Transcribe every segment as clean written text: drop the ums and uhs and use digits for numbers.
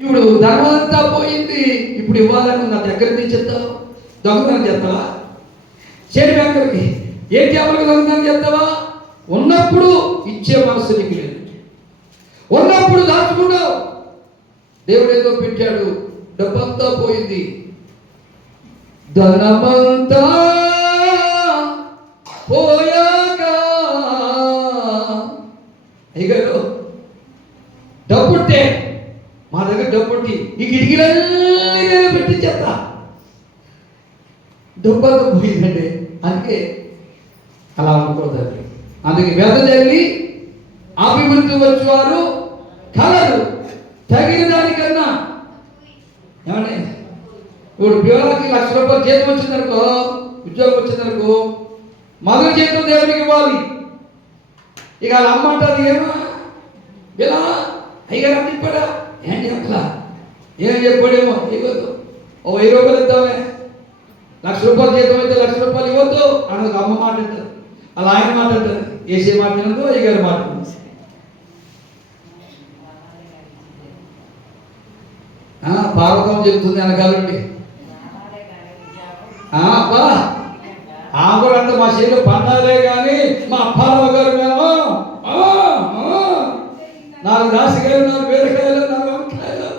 ఇప్పుడు ధర్మం అంతా పోయింది, ఇప్పుడు ఇవ్వాలని నా దగ్గర నుంచి చెప్తావు. దొంగతనం చేస్తావా? షేర్ బ్యాంకులకి ఏటీఎంలకు దొంగతనం చేస్తావా? ఉన్నప్పుడు ఇచ్చే మనసు నీకు లేదు, ఉన్నప్పుడు దాచుకున్నావు. దేవుడు ఏదో పెట్టాడు, డబ్బంతా పోయింది. ధనమంతా పోయాక అయ్యగారు డబ్బుంటే మా దగ్గర డబ్బుంటి ఈ కిటికీలన్నీ పెట్టి చెప్తా, డబ్బంతా పోయిందండి. అందుకే అలా అనుకోదండి. అందుకే వ్యర్థ తల్లి అభివృద్ధి వచ్చేవారు కలరు తగిన దానికన్నా. ఏమండి, ఇప్పుడు పిల్లలకి ₹1,00,000 జీతం వచ్చిందనుకో, ఉద్యోగం వచ్చిందనుకో, మొదటి జీతం దేవుడికి ఇవ్వాలి. ఇక వాళ్ళ అమ్మ అంటారు, ఏమో ఇలా అయ్యగారు అమ్మ చెప్పాడా ఏంటి అట్లా ఏం చెప్పాడేమో ఇవ్వద్దు, ఓ ₹1000 ఇద్దామే, ₹1,00,000 జీతం అయితే ₹1,00,000 ఇవ్వద్దు అన్నది అమ్మ మాట అంటారు. అలా ఆయన మాట అంటారు, వేసే మాట వినదు, అయ్యగారి మాట పార్వతం చెప్తుంది వెనకాలండి. అబ్బా కూడా అంతా మా చేతిలో పండాలే కానీ మా అప్పారావు గారు మేము 4 దాసికాయలు, 4 బీరకాయలు, 4 వంకాయలు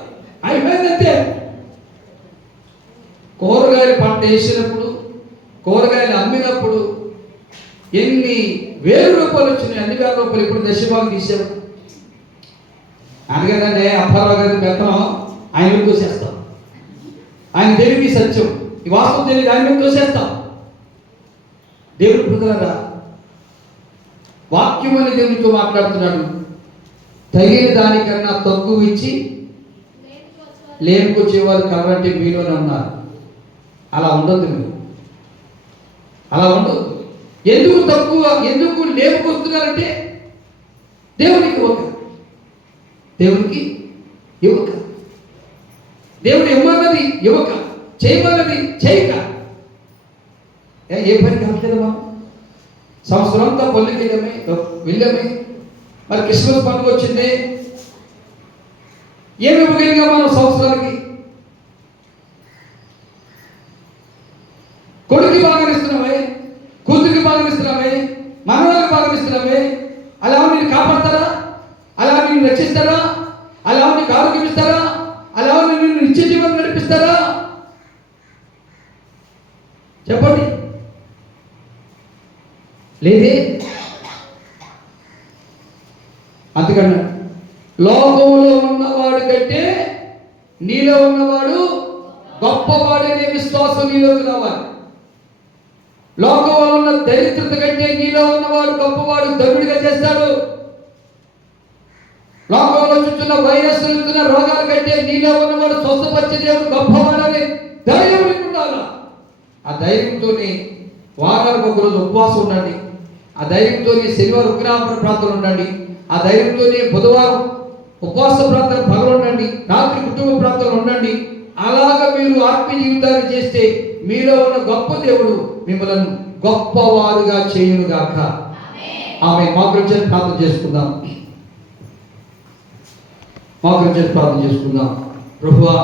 అయిపోయిందంతే. కూరగాయలు పంట వేసినప్పుడు, కూరగాయలు అమ్మినప్పుడు ఎన్ని ₹1,000 వచ్చినాయి, అన్ని ₹1,000 ఇప్పుడు దశభాగం తీసాము. అందుకనే అప్పారావు గారి బెత్తనం ఆయన తోసేస్తాం. ఆయన తెలివి సత్యం, ఈ వాస్తవం తెలియదు, ఆయన తోసేస్తాం. దేవుడు పుట్టారా, వాక్యం అని దేవునితో మాట్లాడుతున్నాడు. తగిన దానికన్నా తక్కువ ఇచ్చి లేపుకొచ్చేవారు కలరంటే మీలోనే ఉన్నారు. అలా ఉండొద్దు, మీరు అలా ఉండొద్దు. ఎందుకు తక్కువ, ఎందుకు లేపుకొస్తున్నారంటే దేవునికి ఇవ్వక, దేవునికి ఇవ్వక, దేవుడు ఇవ్వన్నది ఇవ్వక, చేయమన్నది చేయక ఏ పని కావట్లేదు. మనం సంవత్సరం అంతా పల్లెకి వెళ్ళామే, మరి క్రిస్మస్ పండుగ వచ్చింది, ఏమి ఇవ్వగలిగా మనం సంవత్సరానికి? కొడుకు బాగా ఇస్తున్నామే, కూతురికి బాగా ఇస్తున్నామే, మనవాళ్ళకి బాగా ఇస్తున్నామే. అలా నేను కాపాడతారా? అలా నేను రక్షిస్తారా? అలా నీకు ఆరోగ్యం ఇస్తారా? అలా నిన్ను నిత్య జీవనం నడిపిస్తారా? చెప్పండి, లేదే. అందుకన్నా లోకంలో ఉన్నవాడు కంటే నీలో ఉన్నవాడు గొప్పవాడనే విశ్వాసం నీలోకి రావాలి. లోకంలో ఉన్న దరిద్రత కంటే నీలో ఉన్నవాడు గొప్పవాడు, ధనుడిగా చేస్తాడు. లోకంలో చుట్టూ వైరస్లు ఇస్తున్న రోగాల కంటే నీలో ఉన్నవాడు స్వస్థపరిచే దేవుడు గొప్పవాడని ధైర్యం ఉండాలి. ఆ ధైర్యంతోనే వారానికి ఒకరోజు ఉపవాసం ఉండండి. ఆ ధైర్యంతోనే శనివారం ఉగ్రహాపన ప్రార్థన ఉండండి. ఆ ధైర్యంతోనే బుధవారం ఉపవాస ప్రార్థన పగలు ఉండండి, రాత్రి కుటుంబ ప్రార్థన ఉండండి. అలాగా మీరు ఆత్మీయ జీవితాన్ని చేస్తే మీలో ఉన్న గొప్ప దేవుడు మిమ్మల్ని గొప్పవారుగా చేయునుగాక. ఆమె మా గురించి ప్రార్థన చేసుకుందాం. మా గురించి ప్రార్థన చేసుకుందాం. ప్రభువా,